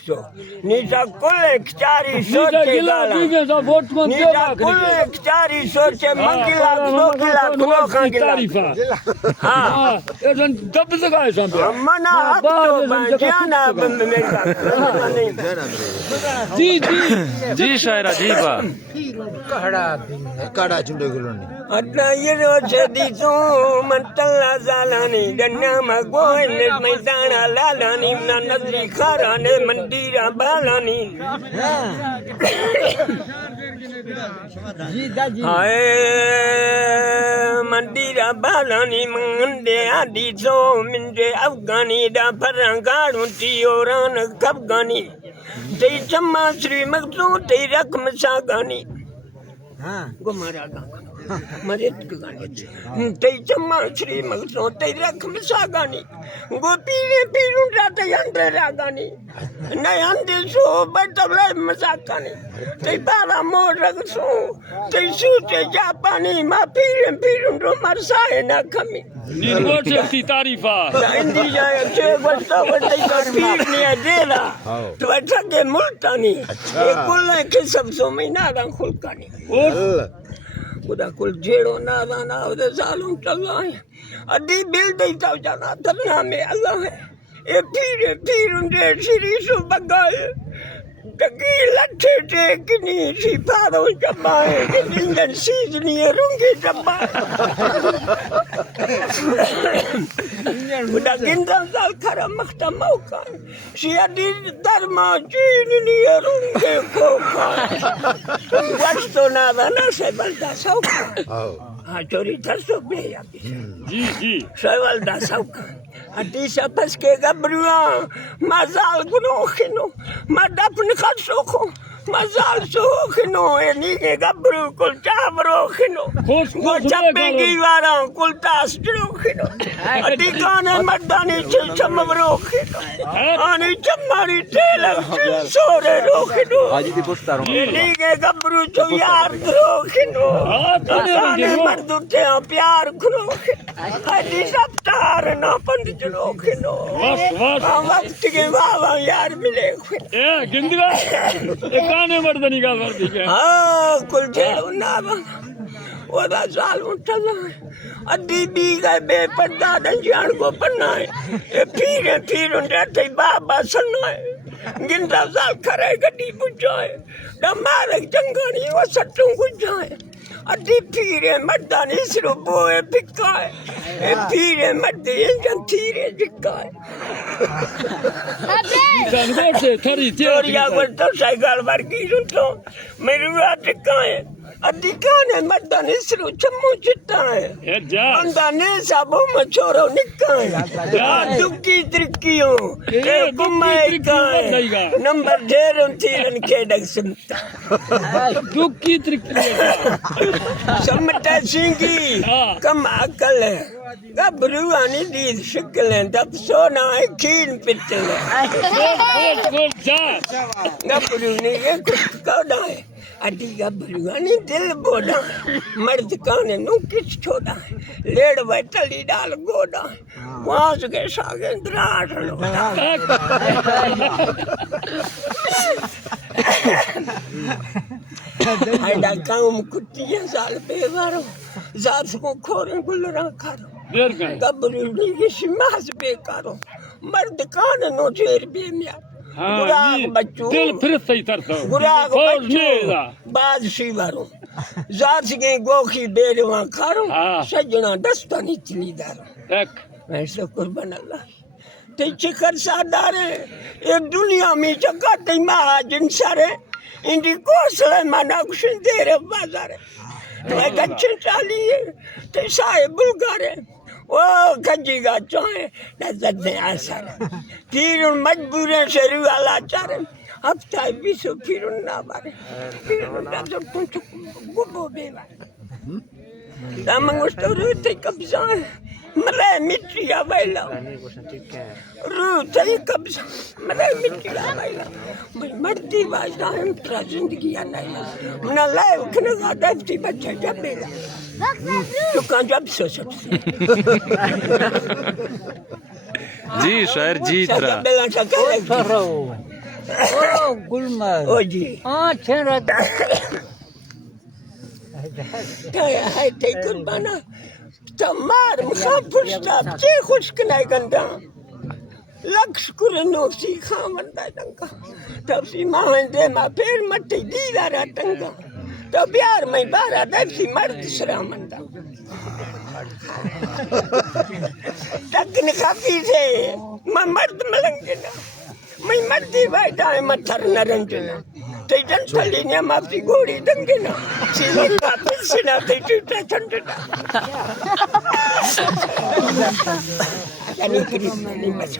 રાખશો નીચા કુલે ચારી સોચે ગાલા નીચા કુલે ચારી સોચે મંગીલા નોકીલા નોખા ગિલા હા दब लगाए सामने મના હક્તો જાના મેરા जी जी जी शायरा जी बा કાડા ચુંડો ગલોની અટલા યરો છદી તું મંતલા ઝાલાની દન્યામાં ગોઈને મૈદાના લાલાની ના નદરી ખારાને મંદિરા બાલાની હાય મંદિરા બાલાની મંદે આદી જો મિંજે અફગાની દા ફરંગાડું તિયોરાન કફગાની તે ચમ્મા શ્રી મગજુ તે રકમ સાગાની गुमारा मरेत गाणी ते चम्मा श्री मगसो ते रखम सागानी गोपीने पीरू राते अंदर रागानी न अंदे सो बतले मजाकानी ते बाला मोर रगसो ते सूते जापानी मा पीरू रो मरसाए ना खमी निर्गोट से तारीफा इंदी जाए छे वस्तो वते का पीर ने देला तो अच्छा के मुल्तानी ये कुल के सब सो महीना का खुलकानी खुदा कुल जेड़ो ना ना उधे सालों चला है अदी बिल देता जाना धरना में अल्लाह है ये पीर उनके श्री सो बगाए तकी लट्ठे टेकनी सिपारों जमाए के निंदन सीजनी रुंगे जमाए खुदा गिंदन साल खरा मख्ता मौका सियादी धर्मा चीनी रुंगे कोका वस्तो ना से बलदा सौका हाँ चोरी थसो बे जी जी सवालदा सौका अटी सपस के गबरुआ मजाल गुनो खिनो मदफन खसो खो मजाल सो खिनो एनी के गबरू कुल चाबरो खिनो वो चप्पे की वारा कुल तास्ट्रो खिनो अटी काने मर्दानी चल चमबरो खिनो आनी चम्मारी तेल सोरे रो खिनो આજી થી પૂછતા રહું एनी के गबरू चो यार रो खिनो आने मर्द उठे प्यार खिनो अटी सब तार ना पंड चलो खिनो बस बस वक्त के बाबा यार मिले ए गिंदगा ए काने मर्दनी का मर्दी के हाँ कुल जेड़ो ना ओदा साल उठला अदी बी गए बेपर्दा दंजान को पन्ना है ए फिर उनते बाबा सन्ना है गिंदा साल खरे गड्डी बुझाए दमारे जंगानी वो सट्टू गुजाए अदी फिरे मर्दानी सिरो बोए पिकाए ए फिरे मर्दे जंतीरे जिकाए निर्गोट से थोड़ी चोरिया को तो साइकिल मार की तो मेरे हाथ काए अधिकाने मर्दानी सिरो चम्मू चिट्टा है ए जा अंदाने साबो मछोरो निकाए दुक्की त्रिक्कियों ए कुमाई काए नंबर ढेरों थीरन के डग सुनता दुखी त्रिक्की समटा सिंगी कम अकल है गबरू आनी दी शिकल है तब सोना है खीन पिटल है बोल जा गबरू ने ये कुछ कौड़ा है अडी गबरू आनी दिल बोड़ा मर्द काने नु किस छोड़ा है लेड़ बैठली डाल गोड़ा वास के सागे द्रास लो आइडा काम कुटिया साल पे वारो जात को खोरे गुलरा खारो देर का गबरू ने सिमास बेकारो मर्द काने नो चेर बेमिया गुराग बच्चू दिल फिर सही तरस गुराग बच्चू बाज सीवारो जात के गोखी बेरवा खारो सजना दस्तानी चली दारो एक ऐसा कुर्बान अल्लाह ते चिकर सादारे एक दुनिया में चक्का ते महाजन सारे इंडी कोसले मना कुशन तेरे बाजारे मैं गच्छन चाली ते साए बुलगारे ओ खजी का चाहे नजर दे आसर तीर मजबूरे शरीर वाला चारे हफ्ता बीसो फिर ना मारे फिर ना तो कुछ गुबो बेवा दामंगोस तो रोते कब्जा मले मिट्टी आवेला रोते कब्जा मले मिट्टी आवेला मैं मरती बाजा हम तेरा जिंदगी आना ना लाइव खने का दफ्ती बच्चा जबेला तो कहाँ जब सो सकते जी शायर जी बेला ओ गुलमर्ग ओ जी हाँ छेरा काय है ते कुर्बाना तमार मुखाफुस्ता ते खुश्क नाही गंदा लक्ष कुरनो सी खामंदा तंका तबसी माहंदे मा पेर मटे दीवारा तंका तो प्यार में बारा दर्शी मर्द श्रामंदा तकन खाफी से मैं मर्द मलंगे ना मैं मर्दी बैठा है मत्थर नरंजना ते जन थली ने माफी गोड़ी दंगे ना सीधी काफी सिना ते टूटा ठंडा यानी कृष्ण नहीं बच